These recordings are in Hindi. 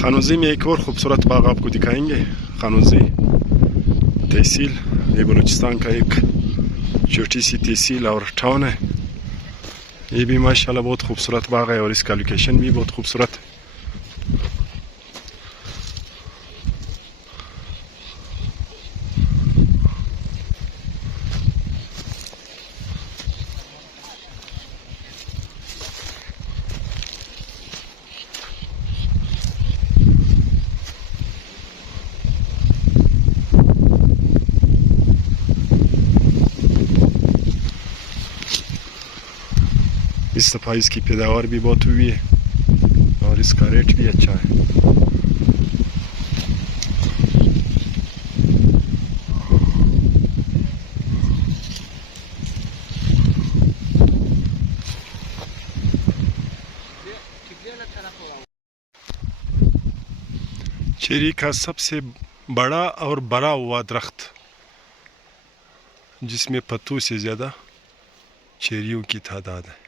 खानोजी में एक और खूबसूरत बाग आपको दिखाएंगे। खानोजी तहसील, ये बलूचिस्तान का एक छोटी सी तहसील और टाउन है। ये भी माशाल्लाह बहुत खूबसूरत बाग है और इसका लोकेशन भी बहुत खूबसूरत है। इस दफ़ा इसकी पैदावार भी बहुत हुई है और इसका रेट भी अच्छा है। चेरी का सबसे बड़ा और बड़ा हुआ दरख्त, जिसमें पत्तों से ज़्यादा चेरियों की तादाद है।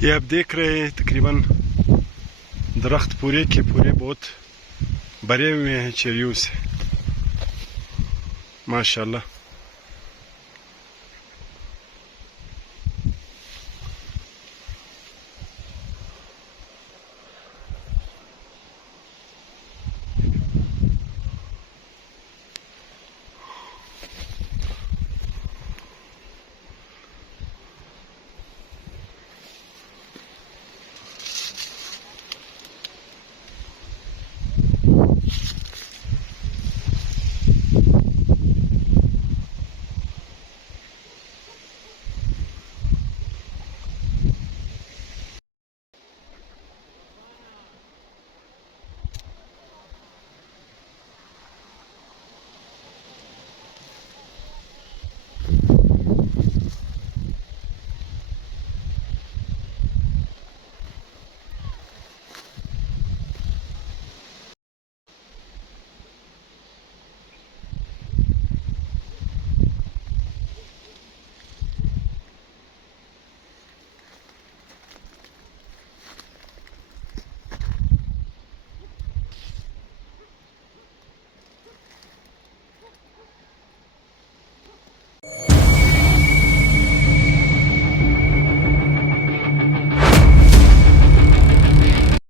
ये आप देख रहे हैं तकरीबन दरख्त पूरे के पूरे बहुत भरे हुए हैं चेरियों से, माशाल्लाह।